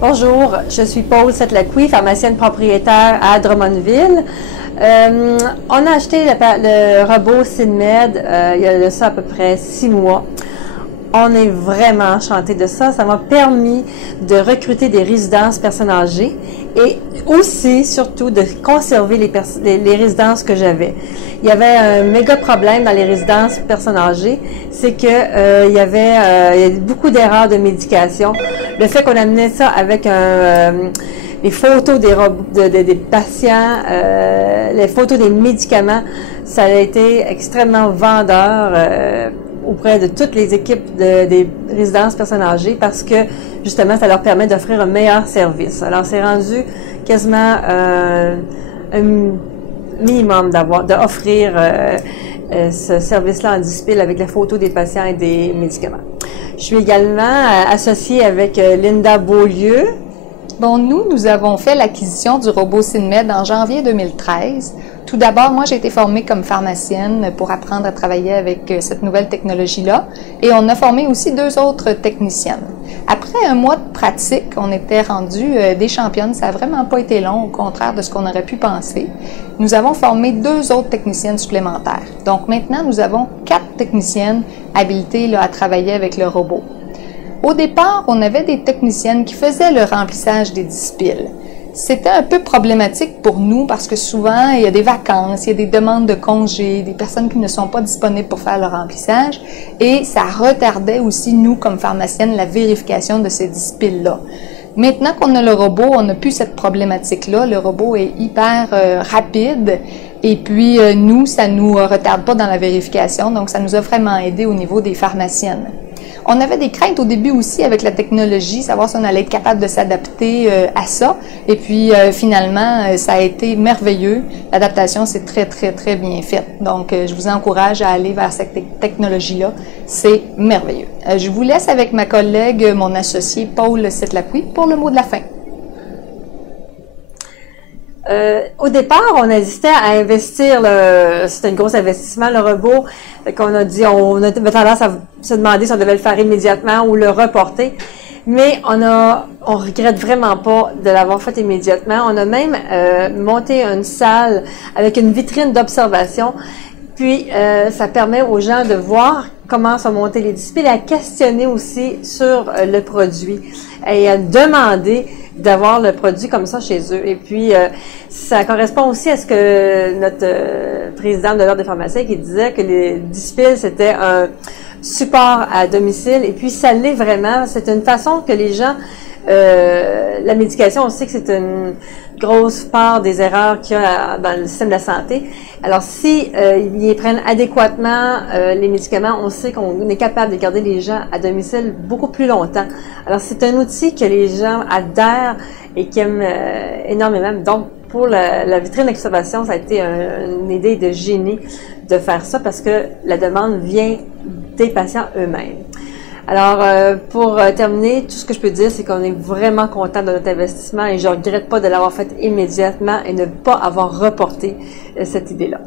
Bonjour, je suis Paul Setlaqui, pharmacienne propriétaire à Drummondville. On a acheté le robot SynMed il y a de ça à peu près 6 mois. On est vraiment enchantés de ça. Ça m'a permis de recruter des résidences personnes âgées et aussi, surtout, de conserver les résidences que j'avais. Il y avait un méga problème dans les résidences personnes âgées, c'est que il y avait beaucoup d'erreurs de médication. Le fait qu'on amenait ça avec les photos des patients, les photos des médicaments, ça a été extrêmement vendeur auprès de toutes les équipes des résidences personnes âgées parce que, justement, ça leur permet d'offrir un meilleur service. Alors, c'est rendu quasiment un minimum d'offrir ce service-là en dispile avec les photos des patients et des médicaments. Je suis également associée avec Linda Beaulieu. Bon, nous avons fait l'acquisition du robot SynMed en janvier 2013. Tout d'abord, moi, j'ai été formée comme pharmacienne pour apprendre à travailler avec cette nouvelle technologie-là. Et on a formé aussi 2 autres techniciennes. Après un mois de pratique, on était rendus des championnes. Ça n'a vraiment pas été long, au contraire de ce qu'on aurait pu penser. Nous avons formé 2 autres techniciennes supplémentaires. Donc maintenant, nous avons 4 techniciennes habilitées à travailler avec le robot. Au départ, on avait des techniciennes qui faisaient le remplissage des dispiles. C'était un peu problématique pour nous parce que souvent, il y a des vacances, il y a des demandes de congés, des personnes qui ne sont pas disponibles pour faire le remplissage et ça retardait aussi, nous, comme pharmaciennes, la vérification de ces dispiles-là. Maintenant qu'on a le robot, on n'a plus cette problématique-là. Le robot est hyper rapide et puis nous, ça ne nous retarde pas dans la vérification, donc ça nous a vraiment aidé au niveau des pharmaciennes. On avait des craintes au début aussi avec la technologie, savoir si on allait être capable de s'adapter à ça. Et puis finalement, ça a été merveilleux. L'adaptation, c'est très, très, très bien faite. Donc, je vous encourage à aller vers cette technologie-là. C'est merveilleux. Je vous laisse avec ma collègue, mon associé Paul Setlaqui, pour le mot de la fin. Au départ, on hésitait à investir, c'était un gros investissement, le robot. Fait qu'on a dit, on avait tendance à se demander si on devait le faire immédiatement ou le reporter. Mais on regrette vraiment pas de l'avoir fait immédiatement. On a même monté une salle avec une vitrine d'observation. Puis, ça permet aux gens de voir comment sont montés les dispiles et à questionner aussi sur le produit et à demander d'avoir le produit comme ça chez eux. Et puis, ça correspond aussi à ce que notre présidente de l'Ordre des pharmaciens qui disait que les dispiles, c'était un support à domicile. Et puis, ça l'est vraiment. C'est une façon que les gens... la médication, on sait que c'est une grosse part des erreurs qu'il y a dans le système de la santé. Alors, si ils prennent adéquatement les médicaments, on sait qu'on est capable de garder les gens à domicile beaucoup plus longtemps. Alors, c'est un outil que les gens adhèrent et qui aiment énormément. Donc, pour la vitrine d'observation, ça a été une idée de génie de faire ça parce que la demande vient des patients eux-mêmes. Alors, pour terminer, tout ce que je peux dire, c'est qu'on est vraiment content de notre investissement et je ne regrette pas de l'avoir fait immédiatement et ne pas avoir reporté cette idée-là.